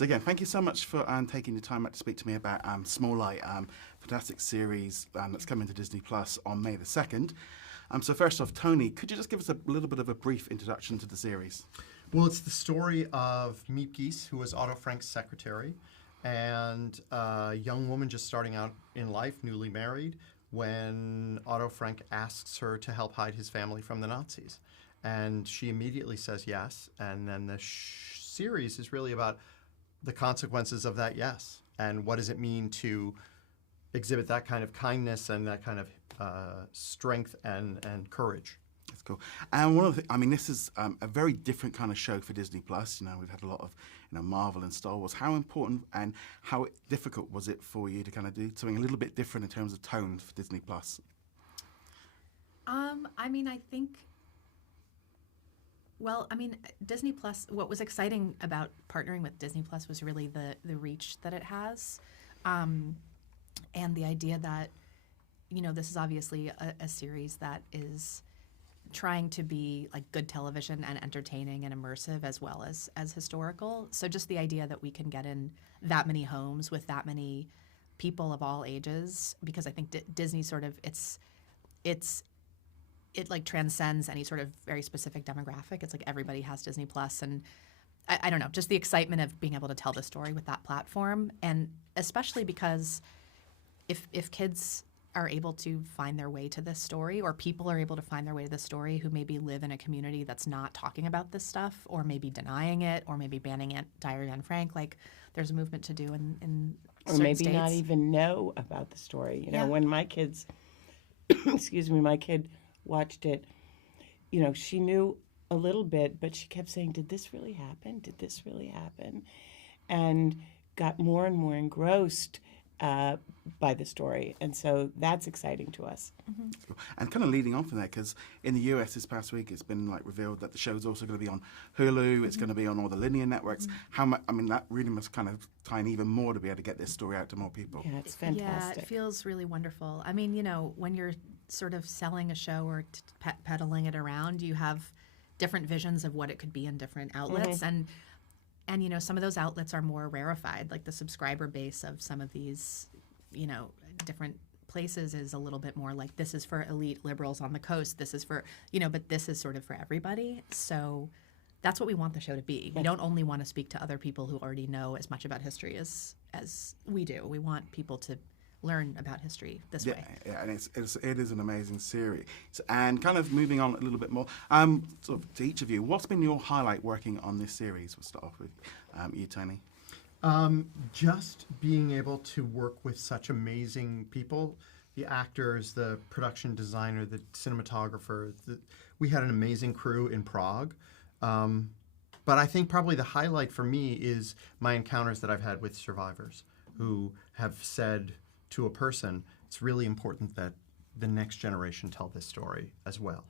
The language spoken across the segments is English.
So again, thank you so much for taking the time out to speak to me about Small Light, fantastic series that's coming to Disney Plus on May the 2nd. So first off, Tony, could you just give us a little bit of a brief introduction to the series? Well, it's the story of Miep Gies, who was Otto Frank's secretary, and a young woman just starting out in life, newly married, when Otto Frank asks her to help hide his family from the Nazis. And she immediately says yes, and then the series is really about the consequences of that yes, and what does it mean to exhibit that kind of kindness and that kind of strength and courage. That's cool. And one of the, this is a very different kind of show for Disney Plus. We've had a lot of, Marvel and Star Wars. How important and how difficult was it for you to kind of do something a little bit different in terms of tone for Disney Plus? I think, Disney Plus, what was exciting about partnering with Disney Plus was really the reach that it has. And the idea that, this is obviously a series that is trying to be like good television and entertaining and immersive as well as historical. So just the idea that we can get in that many homes with that many people of all ages, because I think Disney sort of, it like transcends any sort of very specific demographic. It's like everybody has Disney Plus, and I don't know, just the excitement of being able to tell the story with that platform, and especially because if kids are able to find their way to this story, or people are able to find their way to this story who maybe live in a community that's not talking about this stuff, or maybe denying it, or maybe banning Diary of Anne Frank, like there's a movement to do in or certain maybe states. Not even know about the story. Yeah. When my kids, my kid watched it, she knew a little bit, but she kept saying, did this really happen? Did this really happen? And got more and more engrossed by the story. And so that's exciting to us. Mm-hmm. Cool. And kind of leading on from that, because in the US this past week it's been revealed that the show's also going to be on Hulu, it's going to be on all the linear networks. How much, that really must kind of tie in even more to be able to get this story out to more people. Yeah, it's fantastic. Yeah, it feels really wonderful. When you're sort of selling a show or peddling it around, you have different visions of what it could be in different outlets. Mm-hmm. And some of those outlets are more rarefied, like the subscriber base of some of these, different places is a little bit more like, this is for elite liberals on the coast, this is for, but this is sort of for everybody. So that's what we want the show to be. We don't only want to speak to other people who already know as much about history as we do. We want people to learn about history this way. Yeah, and it is an amazing series. And kind of moving on a little bit more, sort of to each of you, what's been your highlight working on this series? We'll start off with you, Tony. Just being able to work with such amazing people, the actors, the production designer, the cinematographer. We had an amazing crew in Prague. But I think probably the highlight for me is my encounters that I've had with survivors who have said to a person, it's really important that the next generation tell this story as well.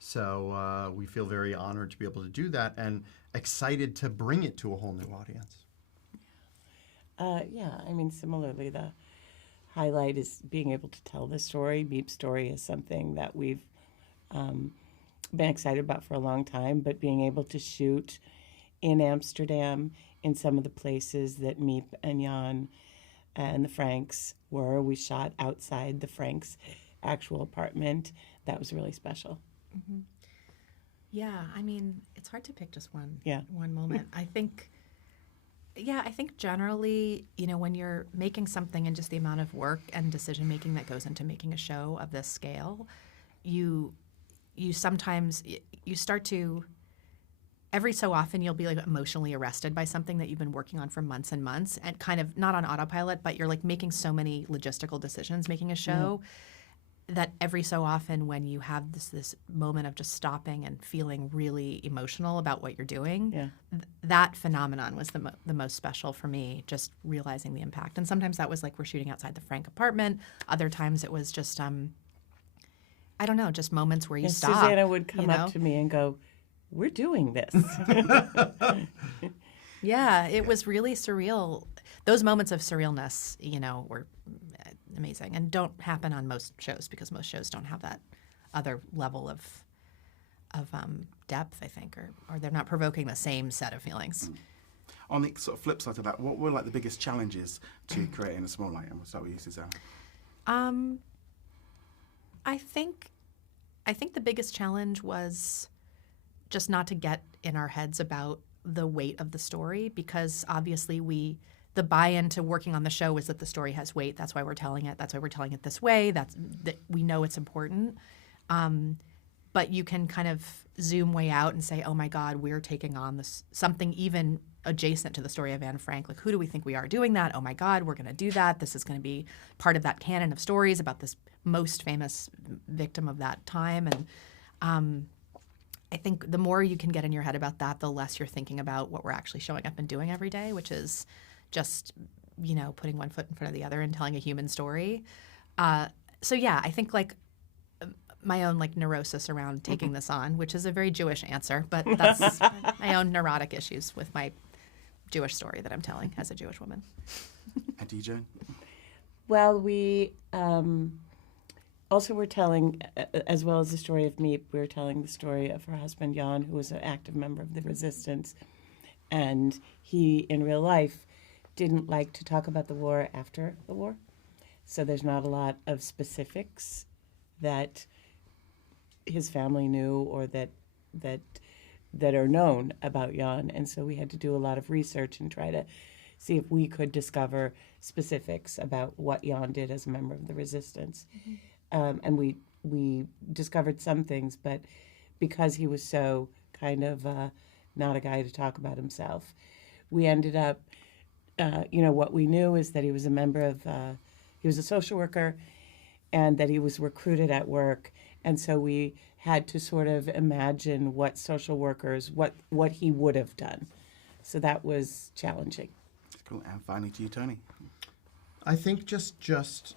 So we feel very honored to be able to do that and excited to bring it to a whole new audience. Similarly, the highlight is being able to tell the story. Miep's story is something that we've been excited about for a long time, but being able to shoot in Amsterdam in some of the places that Miep and Jan and the Franks were. We shot outside the Franks' actual apartment. That was really special. Mm-hmm. Yeah, it's hard to pick just one moment. I think generally, when you're making something and just the amount of work and decision making that goes into making a show of this scale, you sometimes start to, every so often you'll be like emotionally arrested by something that you've been working on for months and months, and kind of not on autopilot, but you're like making so many logistical decisions making a show that every so often when you have this moment of just stopping and feeling really emotional about what you're doing, that phenomenon was the most special for me, just realizing the impact. And sometimes that was like we're shooting outside the Frank apartment. Other times it was just, I don't know, just moments where you stop. Susanna would come up to me and go, we're doing this. Yeah, it was really surreal. Those moments of surrealness, were amazing and don't happen on most shows because most shows don't have that other level of depth, I think, or they're not provoking the same set of feelings. on the sort of flip side of that, what were like the biggest challenges to creating a small light? And we'll start with you, Susanna. I think the biggest challenge was just not to get in our heads about the weight of the story, because obviously the buy-in to working on the show is that the story has weight. That's why we're telling it. That's why we're telling it this way. That we know it's important. But you can kind of zoom way out and say, oh my God, we're taking on this something even adjacent to the story of Anne Frank. Like, who do we think we are doing that? Oh my God, we're going to do that. This is going to be part of that canon of stories about this most famous victim of that time. And I think the more you can get in your head about that, the less you're thinking about what we're actually showing up and doing every day, which is just, putting one foot in front of the other and telling a human story. So yeah, I think like my own like neurosis around taking this on, which is a very Jewish answer, but that's my own neurotic issues with my Jewish story that I'm telling as a Jewish woman. And you, Joan? Well, we also were telling, as well as the story of Miep, we were telling the story of her husband, Jan, who was an active member of the resistance. And he, in real life, didn't like to talk about the war after the war. So there's not a lot of specifics that his family knew or that are known about Jan. And so we had to do a lot of research and try to see if we could discover specifics about what Jan did as a member of the resistance. And we discovered some things, but because he was so kind of not a guy to talk about himself, we ended up, what we knew is that he was a member of, he was a social worker, and that he was recruited at work. And so we had to sort of imagine what social workers, what he would have done. So that was challenging. Cool. And finally to you, Tony. I think just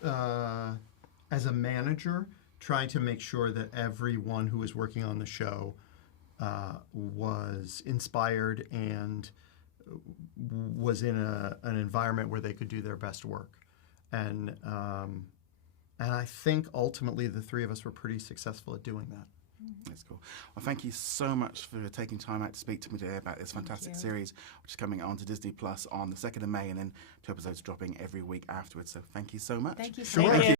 as a manager, trying to make sure that everyone who was working on the show was inspired and was in an environment where they could do their best work. And I think ultimately the three of us were pretty successful at doing that. That's cool. Well, thank you so much for taking time out to speak to me today about this fantastic series, which is coming on to Disney Plus on the 2nd of May, and then 2 episodes dropping every week afterwards. So thank you so much. Thank you so Sure. much.